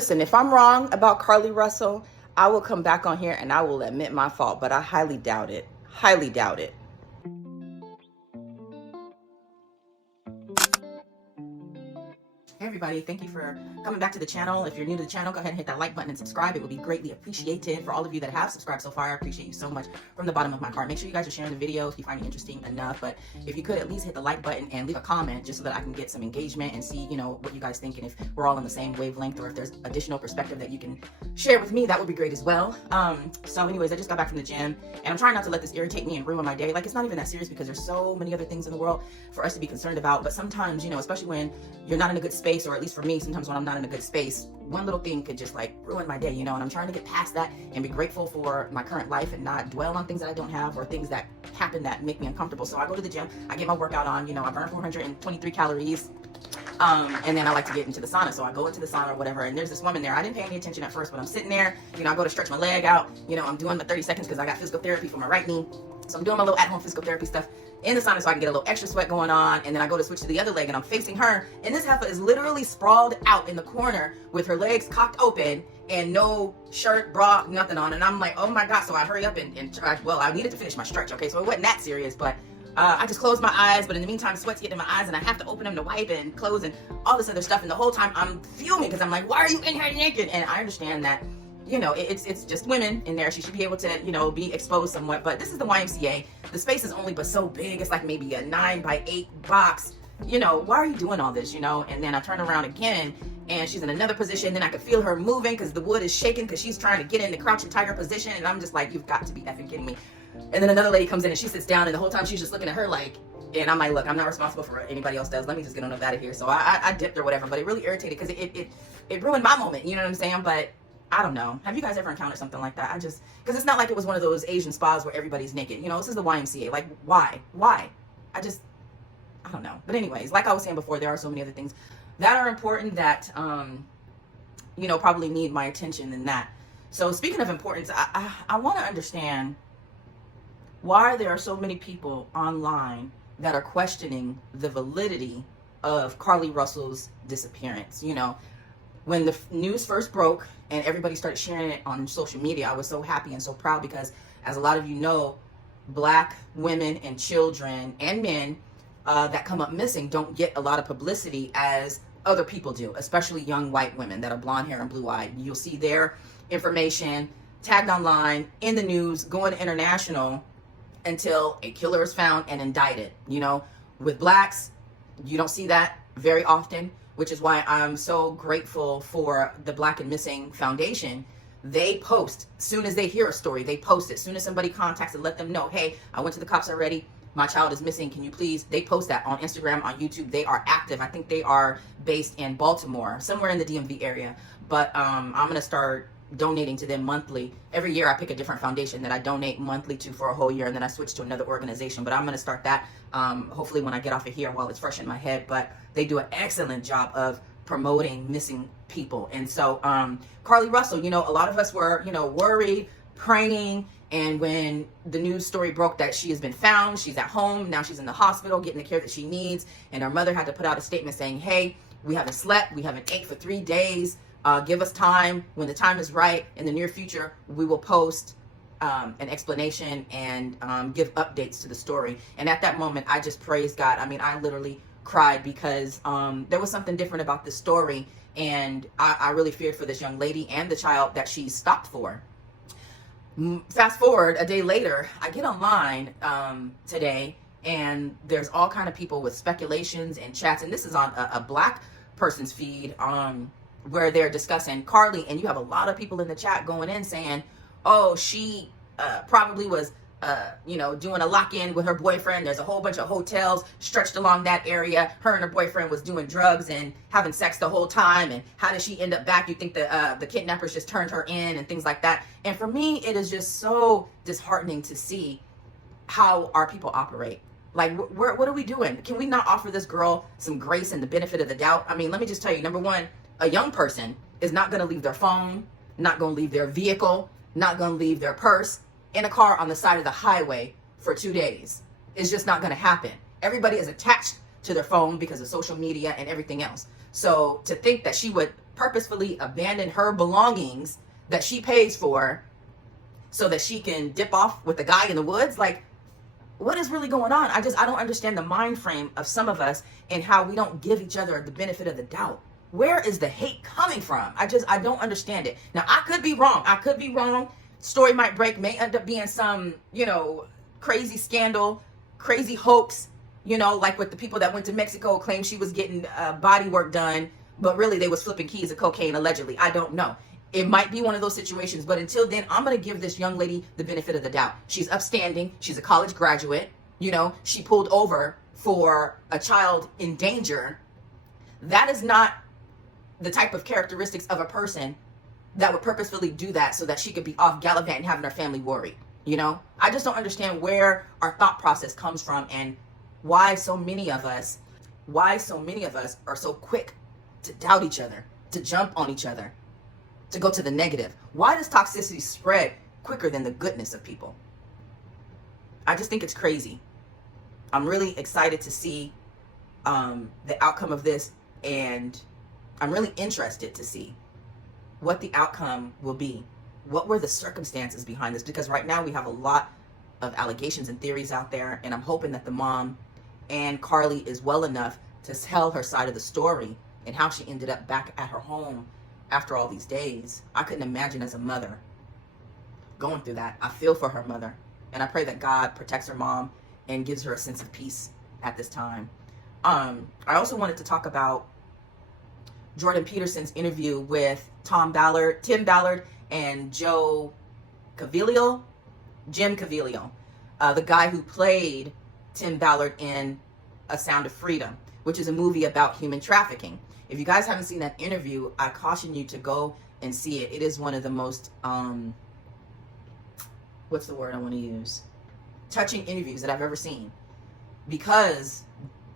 listen, if I'm wrong about Carlee Russell, I will come back on here and I will admit my fault, but I highly doubt it. Highly doubt it. Hey everybody, thank you for coming back to the channel. If you're new to the channel, go ahead and hit that like button and subscribe. It would be greatly appreciated. For all of you that have subscribed so far, I appreciate you so much from the bottom of my heart. Make sure you guys are sharing the video if you find it interesting enough, but if you could at least hit the like button and leave a comment just so that I can get some engagement and see, what you guys think, and if we're all on the same wavelength, or if there's additional perspective that you can share with me, that would be great as well. So anyways, I just got back from the gym and I'm trying not to let this irritate me and ruin my day. Like, it's not even that serious because there's so many other things in the world for us to be concerned about. But sometimes, especially when you're not in a good space, or at least for me, sometimes when I'm not in a good space, one little thing could just like ruin my day, and I'm trying to get past that and be grateful for my current life and not dwell on things that I don't have or things that happen that make me uncomfortable. So I go to the gym, I get my workout on, I burn 423 calories. And then I like to get into the sauna. So I go into the sauna or whatever, and there's this woman there. I didn't pay any attention at first, but I'm sitting there, I go to stretch my leg out, I'm doing my 30 seconds because I got physical therapy for my right knee. So I'm doing my little at-home physical therapy stuff in the sauna so I can get a little extra sweat going on. And then I go to switch to the other leg and I'm facing her. And this heifer is literally sprawled out in the corner with her legs cocked open and no shirt, bra, nothing on. And I'm like, oh my God. So I hurry up and try. Well, I needed to finish my stretch. Okay. So it wasn't that serious, but I just closed my eyes. But in the meantime, sweat's getting in my eyes and I have to open them to wipe and close and all this other stuff. And the whole time I'm fuming because I'm like, why are you in here naked? And I understand that, it's just women in there. She should be able to, be exposed somewhat. But this is the YMCA. The space is only but so big. It's like maybe a 9x8 box. Why are you doing all this, And then I turn around again and she's in another position. Then I could feel her moving because the wood is shaking because she's trying to get in the crouching tiger position. And I'm just like, you've got to be effing kidding me. And then another lady comes in and she sits down, and the whole time she's just looking at her like, and I'm like, look, I'm not responsible for what anybody else does. Let me just get on out of here. So I dipped or whatever, but it really irritated because it ruined my moment. You know what I'm saying? But I don't know. Have you guys ever encountered something like that? Because it's not like it was one of those Asian spas where everybody's naked. This is the YMCA. Like, why? I don't know. But anyways, like I was saying before, there are so many other things that are important that, probably need my attention than that. So speaking of importance, I want to understand why there are so many people online that are questioning the validity of Carlee Russell's disappearance. When the news first broke and everybody started sharing it on social media, I was so happy and so proud because, as a lot of you know, Black women and children and men that come up missing don't get a lot of publicity as other people do, especially young white women that are blonde hair and blue eyed. You'll see their information tagged online in the news, going international until a killer is found and indicted. With Blacks, you don't see that very often, which is why I'm so grateful for the Black and Missing Foundation. They post, as soon as they hear a story, they post it. As soon as somebody contacts and let them know, hey, I went to the cops already, my child is missing, can you please? They post that on Instagram, on YouTube. They are active. I think they are based in Baltimore, somewhere in the DMV area. But I'm going to start donating to them monthly. Every year I pick a different foundation that I donate monthly to for a whole year, and then I switch to another organization. But I'm going to start that hopefully when I get off of here while it's fresh in my head. But they do an excellent job of promoting missing people. And so Carlee Russell, a lot of us were, worried, praying. And when the news story broke that she has been found, she's at home, now she's in the hospital getting the care that she needs. And her mother had to put out a statement saying, hey, we haven't slept, we haven't ate for 3 days. Give us time. When the time is right in the near future, we will post an explanation and give updates to the story. And at that moment, I just praised God. I mean, I literally cried because there was something different about this story. And I really feared for this young lady and the child that she stopped for. Fast forward a day later, I get online today, and there's all kind of people with speculations and chats. And this is on a Black person's feed where they're discussing Carlee, and you have a lot of people in the chat going in saying, oh, she probably was doing a lock-in with her boyfriend. There's a whole bunch of hotels stretched along that area. Her and her boyfriend was doing drugs and having sex the whole time. And how did she end up back? You think the kidnappers just turned her in and things like that. And for me, it is just so disheartening to see how our people operate. Like, what are we doing? Can we not offer this girl some grace and the benefit of the doubt? I mean, let me just tell you, number one, a young person is not going to leave their phone, not going to leave their vehicle, not going to leave their purse in a car on the side of the highway for 2 days. It's just not going to happen. Everybody is attached to their phone because of social media and everything else. So to think that she would purposefully abandon her belongings that she pays for so that she can dip off with the guy in the woods? Like, what is really going on? I don't understand the mind frame of some of us and how we don't give each other the benefit of the doubt. Where is the hate coming from? I don't understand it. Now, I could be wrong. Story might break, may end up being some, crazy scandal, crazy hoax, like with the people that went to Mexico claimed she was getting body work done, but really they was flipping keys of cocaine allegedly. I don't know. It might be one of those situations, but until then, I'm going to give this young lady the benefit of the doubt. She's upstanding. She's a college graduate. She pulled over for a child in danger. That is not the type of characteristics of a person that would purposefully do that so that she could be off gallivanting, having her family worried. I just don't understand where our thought process comes from and why so many of us are so quick to doubt each other, to jump on each other, to go to the negative. Why does toxicity spread quicker than the goodness of people? I just think it's crazy. I'm really excited to see the outcome of this, and I'm really interested to see what the outcome will be. What were the circumstances behind this? Because right now we have a lot of allegations and theories out there, and I'm hoping that the mom and Carlee is well enough to tell her side of the story and how she ended up back at her home after all these days. I couldn't imagine as a mother going through that. I feel for her mother, and I pray that God protects her mom and gives her a sense of peace at this time. I also wanted to talk about Jordan Peterson's interview with Tim Ballard, and Jim Caviezel, the guy who played Tim Ballard in A Sound of Freedom, which is a movie about human trafficking. If you guys haven't seen that interview, I caution you to go and see it. It is one of the most, what's the word I want to use? Touching interviews that I've ever seen, because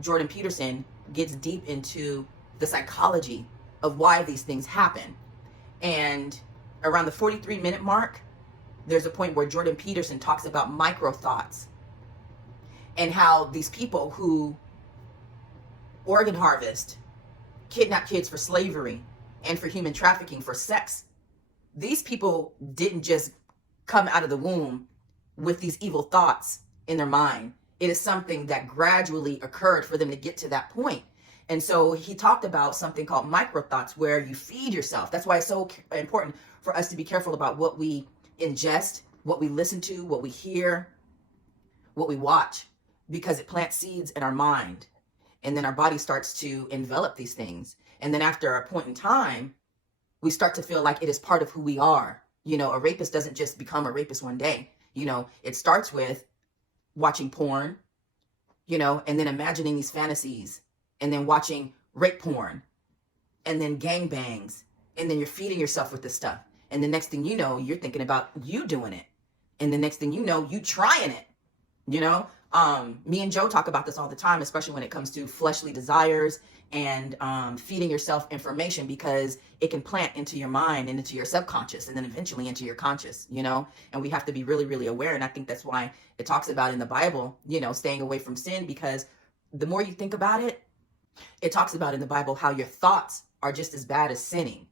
Jordan Peterson gets deep into the psychology of why these things happen. And around the 43-minute mark, there's a point where Jordan Peterson talks about micro thoughts and how these people who organ harvest, kidnap kids for slavery and for human trafficking for sex, these people didn't just come out of the womb with these evil thoughts in their mind. It is something that gradually occurred for them to get to that point. And so he talked about something called micro thoughts, where you feed yourself. That's why it's so important for us to be careful about what we ingest, what we listen to, what we hear, what we watch, because it plants seeds in our mind. And then our body starts to envelop these things. And then after a point in time, we start to feel like it is part of who we are. A rapist doesn't just become a rapist one day. It starts with watching porn, and then imagining these fantasies, and then watching rape porn, and then gangbangs, and then you're feeding yourself with this stuff. And the next thing you know, you're thinking about you doing it. And the next thing you know, you trying it. Me and Joe talk about this all the time, especially when it comes to fleshly desires and feeding yourself information, because it can plant into your mind and into your subconscious and then eventually into your conscious, and we have to be really, really aware. And I think that's why it talks about in the Bible, staying away from sin, because the more you think about it, it talks about in the Bible how your thoughts are just as bad as sinning.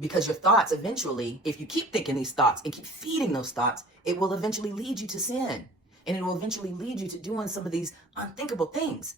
Because your thoughts eventually, if you keep thinking these thoughts and keep feeding those thoughts, it will eventually lead you to sin. And it will eventually lead you to doing some of these unthinkable things.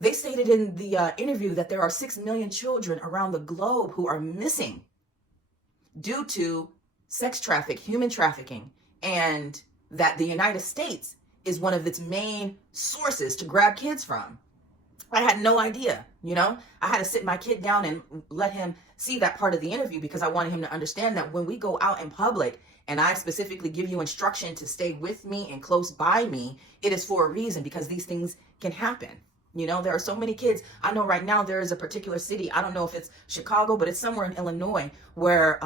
They stated in the interview that there are 6 million children around the globe who are missing due to sex trafficking, human trafficking, and that the United States is one of its main sources to grab kids from. I had no idea, I had to sit my kid down and let him see that part of the interview, because I wanted him to understand that when we go out in public and I specifically give you instruction to stay with me and close by me, it is for a reason, because these things can happen. There are so many kids. I know right now there is a particular city, I don't know if it's Chicago, but it's somewhere in Illinois, where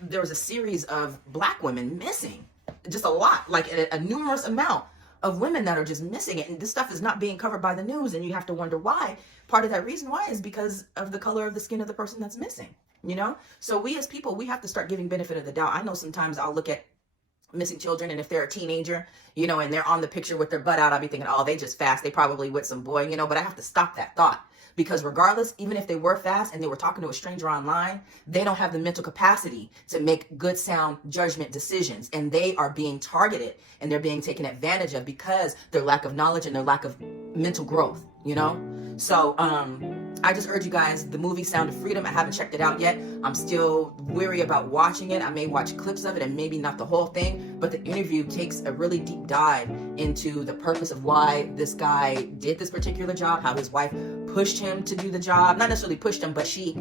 there was a series of Black women missing. Just a lot, like a numerous amount of women that are just missing it. And this stuff is not being covered by the news. And you have to wonder why. Part of that reason why is because of the color of the skin of the person that's missing, So we as people, we have to start giving benefit of the doubt. I know sometimes I'll look at missing children, and if they're a teenager, and they're on the picture with their butt out, I'll be thinking, oh, they just fast. They probably with some boy, but I have to stop that thought, Because regardless, even if they were fast and they were talking to a stranger online, they don't have the mental capacity to make good, sound judgment decisions. And they are being targeted and they're being taken advantage of because their lack of knowledge and their lack of mental growth, you know? So I just urge you guys, the movie Sound of Freedom, I haven't checked it out yet. I'm still weary about watching it. I may watch clips of it and maybe not the whole thing, but the interview takes a really deep dive into the purpose of why this guy did this particular job, how his wife pushed him to do the job. Not necessarily pushed him, but she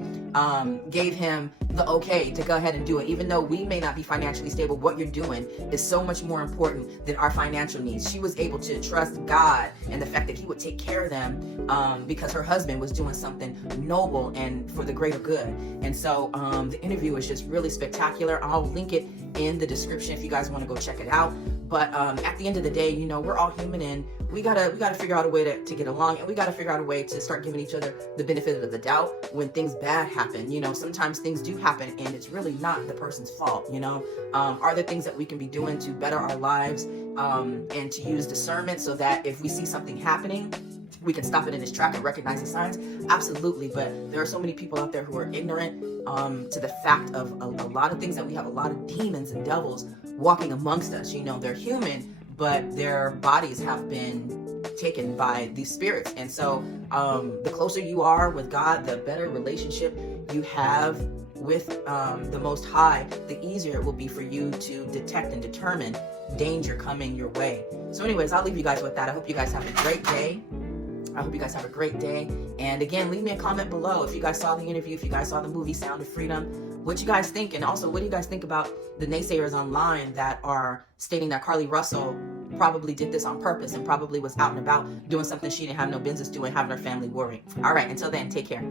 gave him the okay to go ahead and do it. Even though we may not be financially stable, what you're doing is so much more important than our financial needs. She was able to trust God and the fact that he would take care of them because her husband was doing something noble and for the greater good. And so the interview is just really spectacular. I'll link it in the description if you guys want to go check it out. But at the end of the day, you know, we're all human and we gotta figure out a way to get along, and we gotta figure out a way to start giving each other the benefit of the doubt when things bad happen. You know, sometimes things do happen and it's really not the person's fault, you know. Are there things that we can be doing to better our lives and to use discernment so that if we see something happening, we can stop it in its track and recognize the signs? Absolutely. But there are so many people out there who are ignorant to the fact of a lot of things, that we have a lot of demons and devils walking amongst us. You know, they're human, but their bodies have been taken by these spirits. And so the closer you are with God, the better relationship you have with the Most High, the easier it will be for you to detect and determine danger coming your way. So anyways, I'll leave you guys with that. I hope you guys have a great day. And again, leave me a comment below if you guys saw the interview, if you guys saw the movie Sound of Freedom, what you guys think. And also, what do you guys think about the naysayers online that are stating that Carlee Russell probably did this on purpose and probably was out and about doing something she didn't have no business doing, having her family worried? All right, until then, take care.